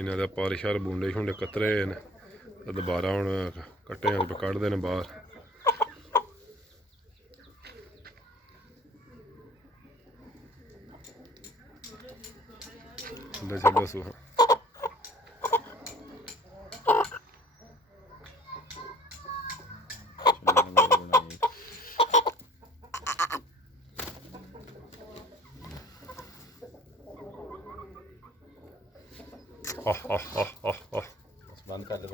इन्हों के पर शर बूंडे शुंडे कतरे ने तो दोबारा हूँ कट्टे कढ़ते हैं बाहर। छो सूहा बंद कर दे।